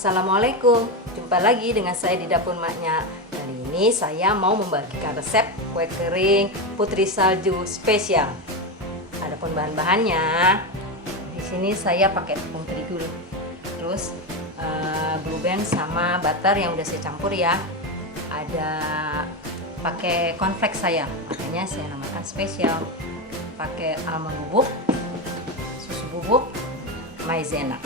Assalamualaikum, jumpa lagi dengan saya di Dapur Maknya. Kali ini saya mau membagikan resep kue kering putri salju spesial. Adapun bahan-bahannya, di sini saya pakai tepung terigu, terus blue band sama butter yang udah saya campur ya. Ada pakai cornflakes saya, makanya saya namakan spesial. Pakai almond bubuk, susu bubuk, maizena,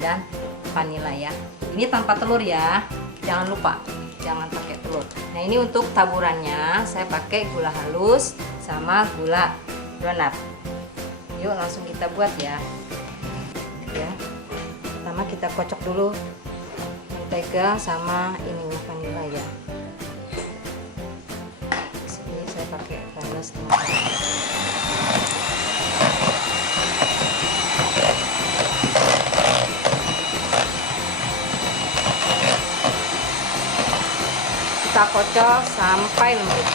dan vanila ya. Ini tanpa telur ya, jangan lupa, jangan pakai telur. Nah ini untuk taburannya saya pakai gula halus sama gula donat. Yuk langsung kita buat ya. Pertama kita kocok dulu mentega sama ininya vanila ya. Sini saya pakai vanila setengah. Kita kocok sampai lembut.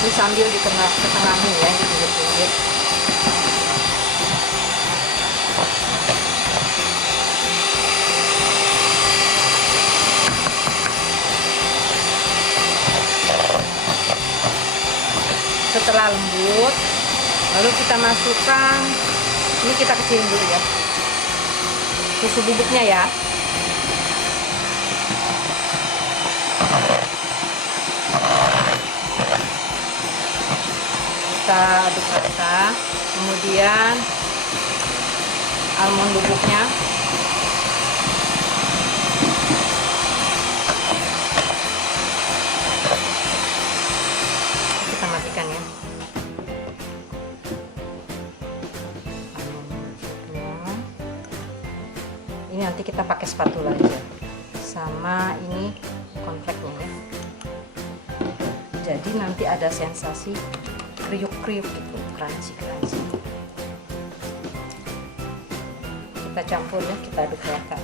Ini sambil ditengahin ya, di pinggir-pinggir. Setelah lembut, lalu kita masukkan. Ini kita kecilin dulu ya, susu bubuknya ya. Kita aduk rata, kemudian almond bubuknya. Kita matikan ya. Ini nanti kita pakai spatula aja, sama ini cornflakesnya ya. Jadi nanti ada sensasi kriuk-kriuk gitu, crunchy. Kita campur ya, kita aduk rata.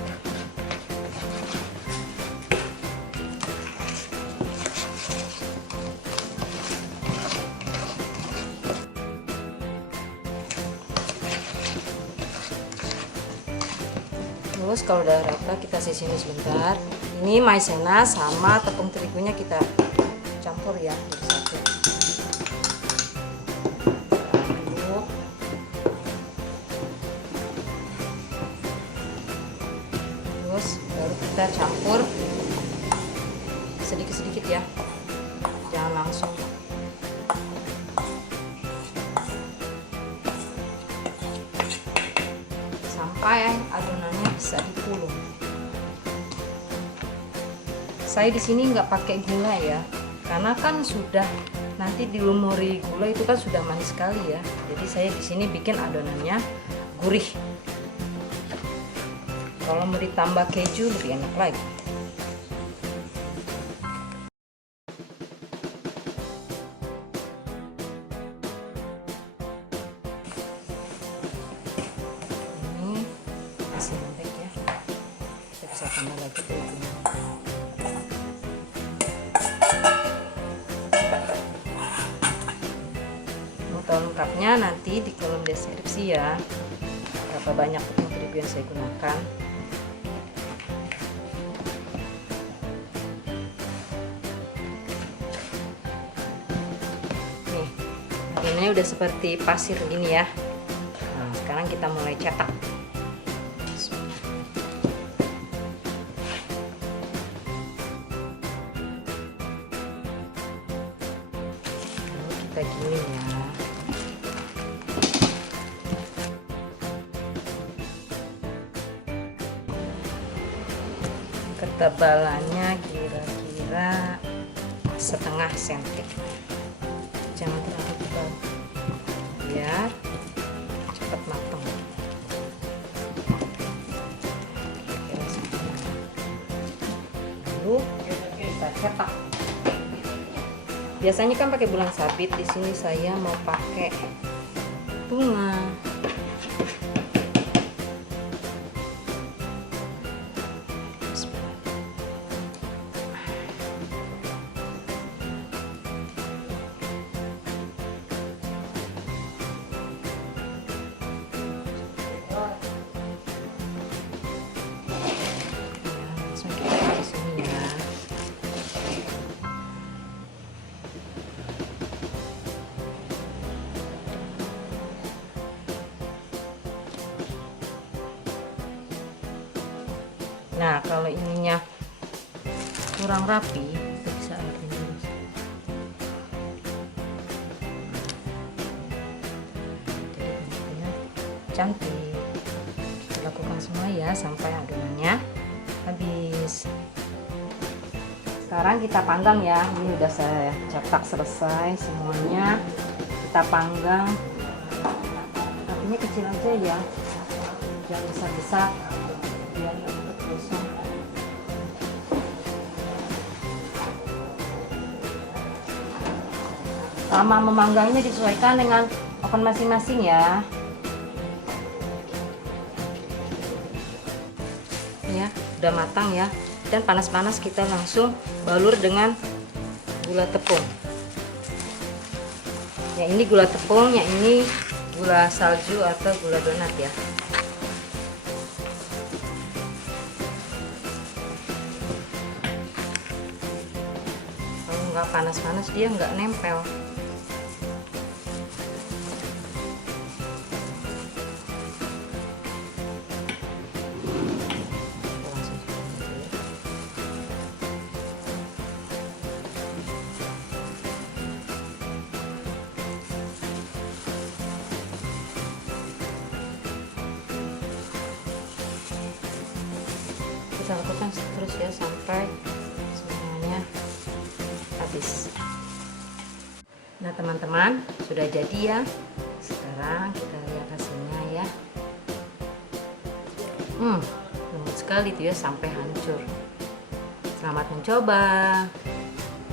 Terus kalau udah rata kita sisihkan sebentar. Ini maizena sama tepung terigunya kita campur ya jadi satu. Aduk. Terus baru kita campur sedikit-sedikit ya, jangan langsung. Sampai adonannya bisa dipulung. Saya di sini nggak pakai gula ya, karena kan sudah nanti dilumuri gula itu kan sudah manis sekali ya. Jadi saya di sini bikin adonannya gurih. Kalau mau ditambah keju lebih enak lagi. Mantek ya, kita bisa tambah lagi terigunya. Mau tahu lengkapnya nanti di kolom deskripsi ya, berapa banyak tepung terigu yang saya gunakan. Nih adonannya udah seperti pasir gini ya. Nah sekarang kita mulai cetak. Kita gini ya. Ketebalannya kira-kira setengah senti. Jangan terlalu tebal biar cepat matang. Lalu kita cetak. Biasanya kan pakai bulang sabit, di sini saya mau pakai bunga. kalau ininya kurang rapi kita bisa apain dulu. Jadi bentuknya cantik. Kita lakukan semua ya sampai adonannya habis. Sekarang kita panggang ya. Ini udah saya cetak selesai semuanya. Kita panggang. Apinya kecil aja ya, jangan besar-besar biar nggak cepet gosong. Lama memanggangnya disesuaikan dengan oven masing-masing ya. Ya, udah matang ya. Dan panas-panas kita langsung balur dengan gula tepung. Yang ini gula tepung, yang ini gula salju atau gula donat ya. Kalau nggak panas-panas dia nggak nempel. Kita lakukan terus ya sampai semuanya habis. Nah teman-teman, sudah jadi ya. Sekarang kita lihat hasilnya ya. Lembut sekali tuh ya sampai hancur. Selamat mencoba.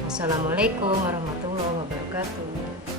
Wassalamualaikum warahmatullahi wabarakatuh.